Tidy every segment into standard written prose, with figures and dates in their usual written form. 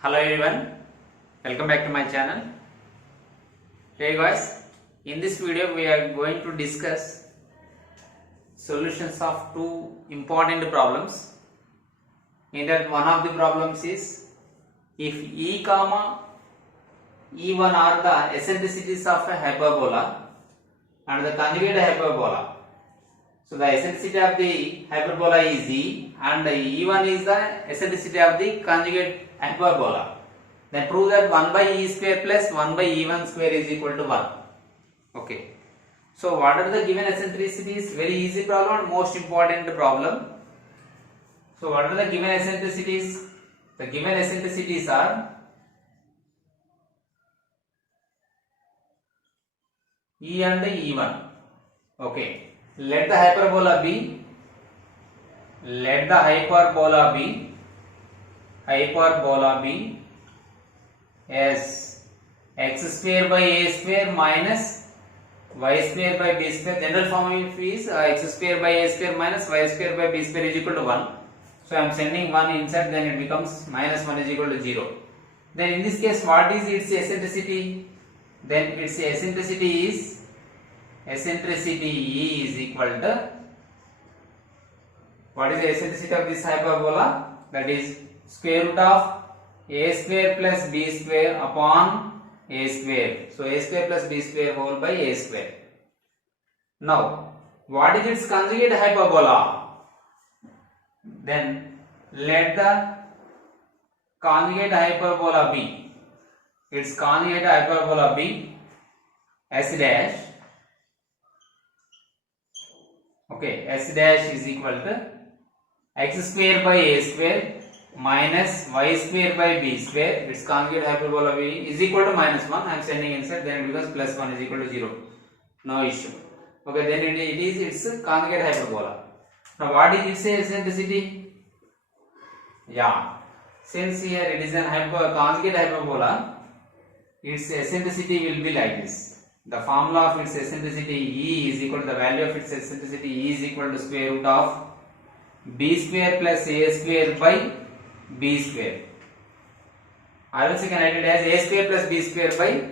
Hello everyone, welcome back to my channel. Hey guys, in this video we are going to discuss solutions of two important problems. In that one of the problems is if E comma E1 are the eccentricities of a hyperbola and the conjugate hyperbola. So the eccentricity of the hyperbola is E and E1 is the eccentricity of the conjugate hyperbola. Then prove that 1 by E square plus 1 by E1 square is equal to 1. Okay. So what are the given eccentricities? Very easy problem and most important problem. So what are the given eccentricities? The given eccentricities are E and E1. Okay. Let the hyperbola be as x square by a square minus y square by b square. General form is x square by a square minus y square by b square is equal to 1. So I am sending 1 inside, then it becomes minus 1 is equal to 0. Then in this case, what is its eccentricity? Then its eccentricity E is equal to, what is the eccentricity of this hyperbola? That is square root of a square plus b square upon a square. So a square plus b square whole by a square. Now, what is its conjugate hyperbola? Then let the conjugate hyperbola be. Its conjugate hyperbola be s dash. Okay, s dash is equal to x square by a square minus y square by b square. Its conjugate hyperbola b is equal to minus 1. I am sending inside, then it becomes plus 1 is equal to 0. No issue. Okay, then it is its conjugate hyperbola. Now what is its eccentricity? Yeah, since here it is an conjugate hyperbola, its eccentricity will be like this. The formula of its eccentricity E is equal to the value of its eccentricity E is equal to square root of b square plus a square by b square. I also can write it as a square plus b square by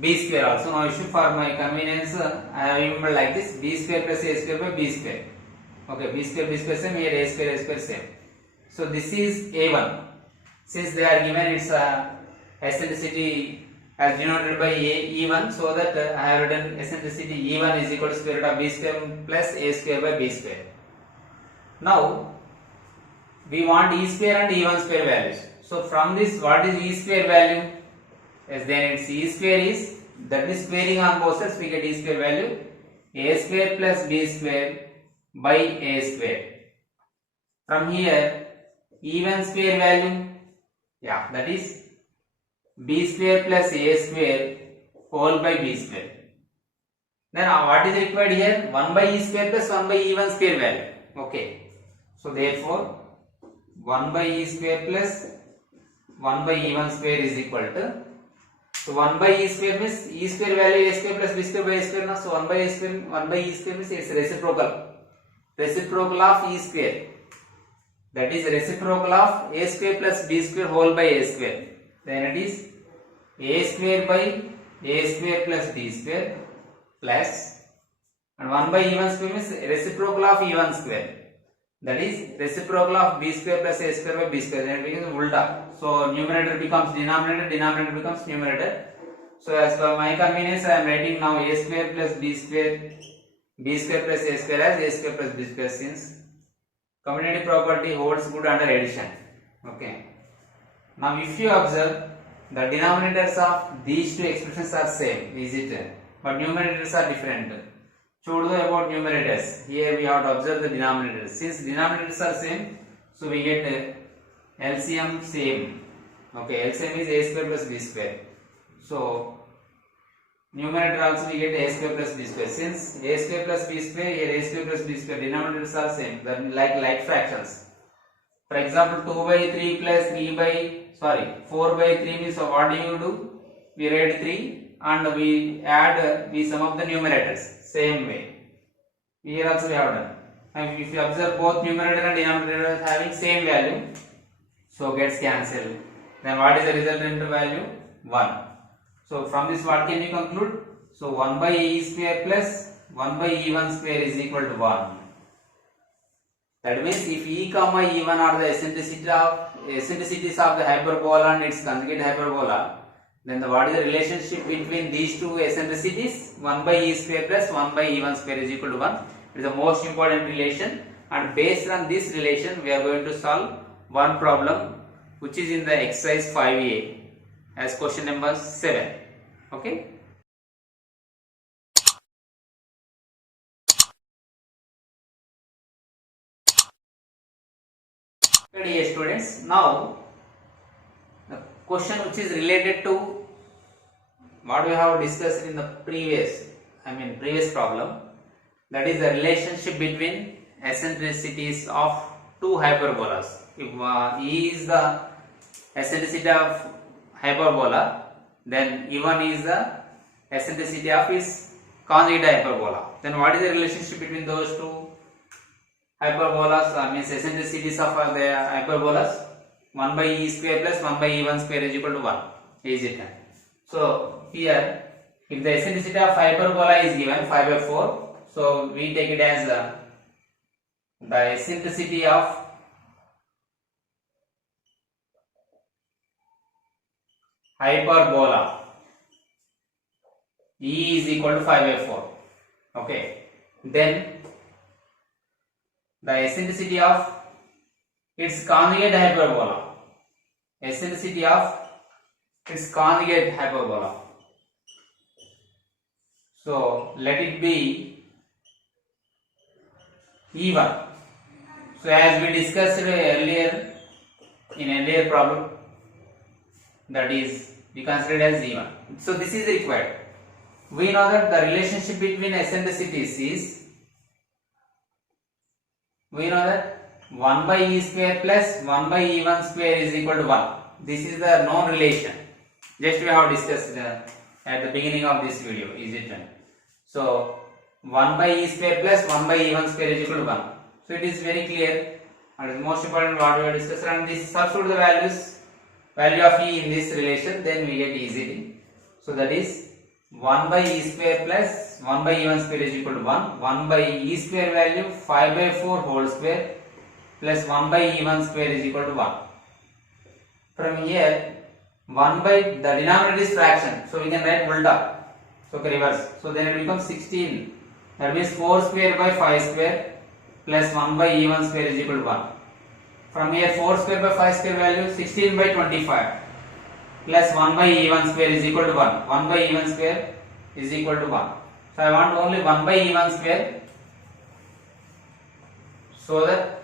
b square also. No issue, for my convenience I have remembered like this: b square plus a square by b square. Okay, b square same, here a square same. So this is A1. Since they are given its eccentricity as denoted by E1, so that I have written eccentricity E1 is equal to square root of b square plus a square by b square. Now we want E square and E1 square values. So from this, what is E square value? As then its E square is, that is squaring on both sides, we get E square value a square plus b square by a square. From here E1 square value, yeah, that is b square plus a square whole by b square. Then what is required here? 1 by e square plus 1 by E1 square value. Okay. So therefore 1 by e square plus 1 by E1 square is equal to, so 1 by e square means e square value a square plus b square by a square. Now so 1 by e square means its reciprocal of e square. That is reciprocal of a square plus b square whole by a square. Then it is a square by a square plus b square plus, and 1 by E1 square means reciprocal of E1 square. That is reciprocal of b square plus a square by b square. Then it becomes ulta. So numerator becomes denominator, denominator becomes numerator. So as per my convenience, I am writing now a square plus b square plus a square as a square plus b square, since commutative property holds good under addition. Okay. Now if you observe, the denominators of these two expressions are same, is it? But numerators are different. Chodo about numerators. Here we have to observe the denominators. Since denominators are same, so we get LCM same. Okay, LCM is a square plus b square. So numerator also we get a square plus b square. Since a square plus b square, here a square plus b square, denominators are same. That like fractions. For example, 2 by 3 plus 4 by 3 means, so what do? We write 3 and we sum up the numerators. Same way. Here also we have done. And if you observe, both numerator and denominator having same value, so gets cancelled. Then what is the resultant value? 1. So from this what can you conclude? So 1 by e square plus 1 by e1 square is equal to 1. That means if e comma e1 are the eccentricities of the hyperbola and its conjugate hyperbola, then what is the relationship between these two eccentricities? 1 by e square plus 1 by e1 square is equal to 1. It is the most important relation, and based on this relation we are going to solve one problem which is in the exercise 5a as question number 7. Okay. Dear students, now the question which is related to what we have discussed in the previous problem, that is the relationship between eccentricities of two hyperbolas. If E is the eccentricity of hyperbola, then E1 is the eccentricity of its conjugate hyperbola. Then what is the relationship between those two hyperbolas, means eccentricities of the hyperbolas? 1 by e square plus 1 by e1 square is equal to 1. Is it? So here, if the eccentricity of hyperbola is given 5 by 4, so we take it as the eccentricity of hyperbola E is equal to 5 by 4. Okay. Then the eccentricity of its conjugate hyperbola. Eccentricity of its conjugate hyperbola. So let it be E1. So as we discussed earlier in earlier problem, that is we considered as E1. So this is required. We know that the relationship between eccentricities is, we know that 1 by e square plus 1 by e1 square is equal to 1. This is the known relation. Just we have discussed at the beginning of this video. Is it? So 1 by e square plus 1 by e1 square is equal to 1. So it is very clear, and it is most important what we have discussed. And this substitute the value of e in this relation, then we get easily. So that is 1 by e square plus 1 by e1 square is equal to 1. 1 by e square value 5 by 4 whole square plus 1 by e1 square is equal to 1. From here 1 by the denominator is fraction, so we can write ulta, so reverse. So then it becomes 16. That means 4 square by 5 square plus 1 by e1 square is equal to 1. From here 4 square by 5 square value 16 by 25 plus 1 by e1 square is equal to 1. 1 by e1 square is equal to 1. So I want only 1 by e1 square, so that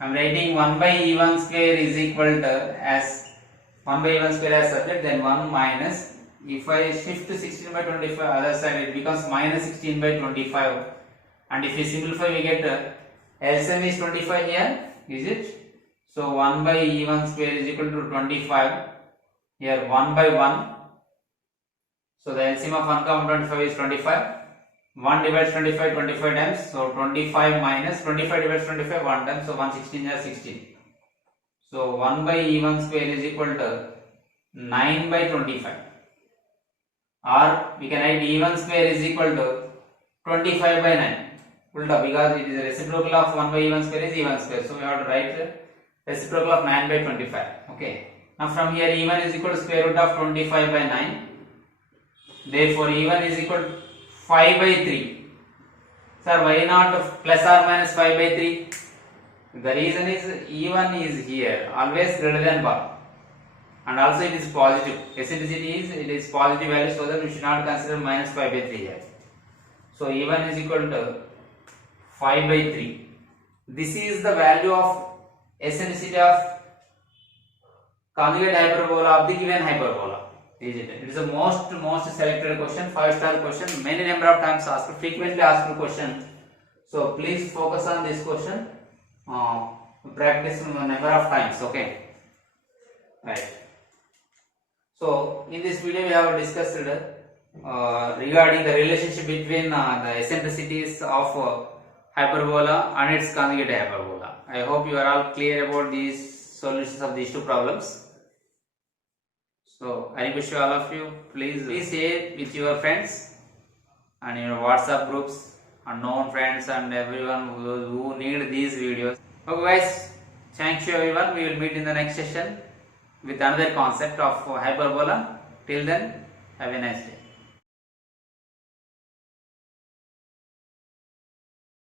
I am writing 1 by e1 square is equal to as 1 by e1 square as subject, then 1 minus, if I shift to 16 by 25 other side, it becomes minus 16 by 25, and if we simplify we get LCM is 25 here, is it? So 1 by e1 square is equal to 25, here 1 by 1, so the LCM of 1 comma 25 is 25. 1 divides 25 25 times, so 25 minus 25 divides 25 1 time, so 116 is 16. So 1 by e1 square is equal to 9 by 25, or we can write e1 square is equal to 25 by 9, ulta, because it is a reciprocal of 1 by e1 square is e1 square, so we have to write reciprocal of 9 by 25. Okay. Now from here e1 is equal to square root of 25 by 9, therefore e1 is equal to 5 by 3. Sir, why not plus or minus 5 by 3? The reason is E1 is here, always greater than bar, and also it is positive. Eccentricity is, it is positive value, so that we should not consider minus 5 by 3 here. So E1 is equal to 5 by 3. This is the value of eccentricity of conjugate hyperbola of the given hyperbola. It is the most selected question, 5-star question, many number of times asked, frequently asked question. So please focus on this question, practice a number of times. Okay, right. So in this video we have discussed regarding the relationship between the eccentricities of hyperbola and its conjugate hyperbola. I hope you are all clear about these solutions of these two problems. So I request you all of you, please share with your friends and your WhatsApp groups, unknown friends and everyone who need these videos. Okay guys, thank you everyone. We will meet in the next session with another concept of hyperbola. Till then, have a nice day.